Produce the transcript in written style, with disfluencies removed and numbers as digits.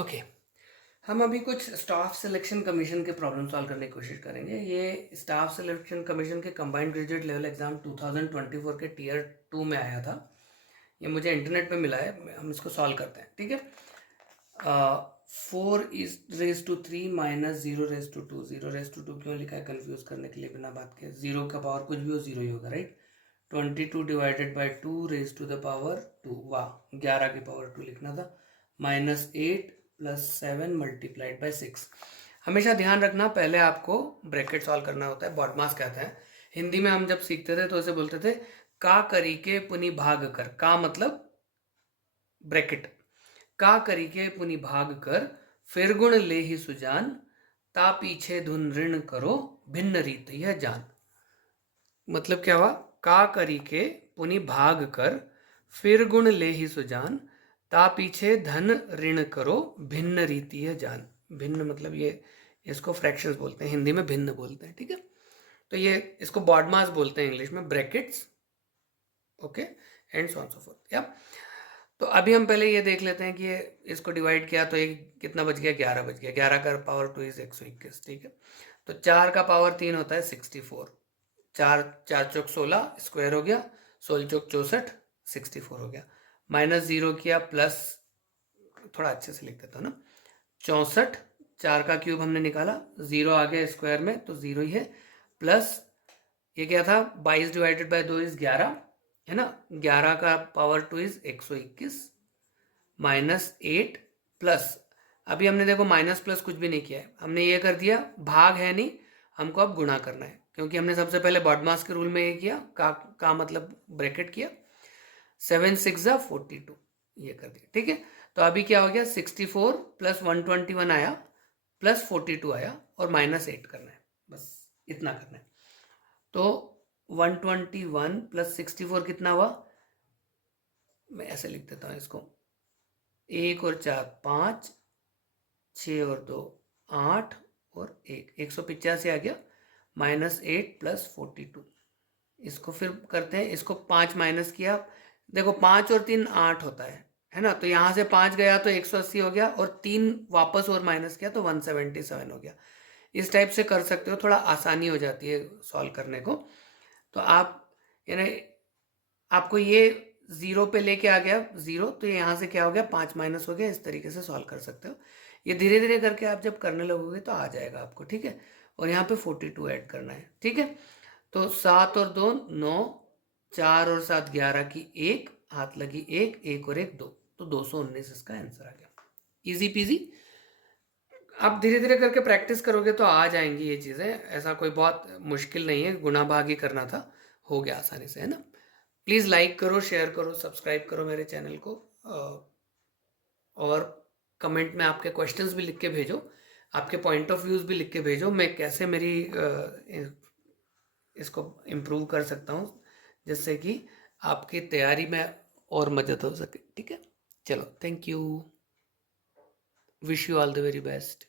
Okay, हम अभी कुछ स्टाफ सिलेक्शन कमीशन के प्रॉब्लम सॉल्व करने की कोशिश करेंगे। ये स्टाफ सिलेक्शन कमीशन के कंबाइंड ग्रेजुएट लेवल एग्जाम 2024 के टीयर 2 में आया था। ये मुझे इंटरनेट पे मिला है, हम इसको सॉल्व करते हैं। ठीक है, 4 is raised to 3 minus 0 raised to 2। 0 raised to 2 क्यों लिखा है कंफ्यूज करने के लिए, बिना बात के। जीरो का पावर कुछ भी हो, जीरो ही होगा, right. 22 divided by 2 raised to the power 2। वाह, 11 की पावर 2 लिखना था। Minus 8 plus 7 multiplied by 6। हमेशा ध्यान रखना, पहले आपको ब्रैकेट सॉल्व करना होता है, बॉडमास कहते हैं। हिंदी में हम जब सीखते थे तो उसे बोलते थे का करी के पुनि भाग कर। का मतलब ब्रैकेट, का करी के पुनि भाग कर, फिर गुण ले ही सुजान, ता पीछे धुन ऋण करो, भिन्न रीत यह जान। मतलब क्या हुआ, का करी के पुनि भाग कर, फिर गुण ले ही सुजान, ता पीछे धन ऋण करो, भिन्न रीति यह जान। भिन्न मतलब ये, इसको फ्रैक्शंस बोलते हैं, हिंदी में भिन्न बोलते हैं। ठीक है, तो ये इसको बॉडमास बोलते हैं इंग्लिश में, brackets. Okay, and so on so fourth. या तो अभी हम पहले ये देख लेते हैं कि ये इसको डिवाइड किया तो ये कितना बच गया, 11 बच गया। 11 का पावर 2 इज 121। ठीक है, तो 4 का पावर 3 होता है 64। 4 4 चौक 16 स्क्वायर हो गया, 16 चौक 64, 64 हो गया। माइनस 0 किया, प्लस, थोड़ा अच्छे से लिख देता हूँ ना, 64। 4 का क्यूब हमने निकाला, 0 आ गया स्क्वायर में तो 0 ही है, प्लस ये क्या था, 22 डिवाइडेड बाई 2 इज 11, है ना। 11 का पावर 2 इज 121, माइनस 8 प्लस, अभी हमने देखो माइनस प्लस कुछ भी नहीं किया है, हमने ये कर दिया, भाग है नहीं, हमको अब गुणा करना है, क्योंकि हमने सबसे पहले बॉडमास के रूल में ये किया, का मतलब ब्रैकेट किया। 7 6 42, ये कर दिया। ठीक है, तो अभी क्या हो गया, 64 प्लस 121 आया, प्लस 42 आया, और माइनस 8 करना है, बस इतना करना है। तो 121 प्लस 64 कितना हुआ, मैं ऐसे लिख देता हूँ इसको, 1 और 4 5, 6 और 2 8, और 185 आ गया, माइनस 8 प्लस 42। इसको फिर करते हैं, इसको 5 माइनस किया, देखो 5 और 3 8 होता है ना। तो यहाँ से 5 गया तो 180 हो गया, और 3 वापस और माइनस किया तो 177 हो गया। इस टाइप से कर सकते हो, थोड़ा आसानी हो जाती है सॉल्व करने को। तो आप यानी आपको ये 0 पे लेके आ गया 0, तो यहाँ से क्या हो गया, 5 माइनस हो गया। इस तरीके से सॉल्व कर सकते हो। ये धीरे धीरे करके आप जब करने लगोगे तो आ जाएगा आपको। ठीक है, और यहाँ पे 42 ऐड करना है। ठीक है, तो 7 और 2 9, 4 और 7 11 की 1, हाथ लगी 1, 1 और 1 2, तो 219 इसका आंसर आ गया। Easy PG. आप धीरे धीरे करके प्रैक्टिस करोगे तो आ जाएंगी ये चीज़ें, ऐसा कोई बहुत मुश्किल नहीं है, गुणा भाग ही करना था, हो गया आसानी से, है ना। प्लीज़ लाइक करो, शेयर करो, सब्सक्राइब करो मेरे चैनल को, और कमेंट में आपके क्वेश्चंस भी लिख के भेजो, आपके पॉइंट ऑफ व्यूज़ भी लिख के भेजो, मैं कैसे मेरी इसको इम्प्रूव कर सकता हूँ, जिससे कि आपकी तैयारी में और मदद हो सके। ठीक है, चलो, thank you, wish you all the very best.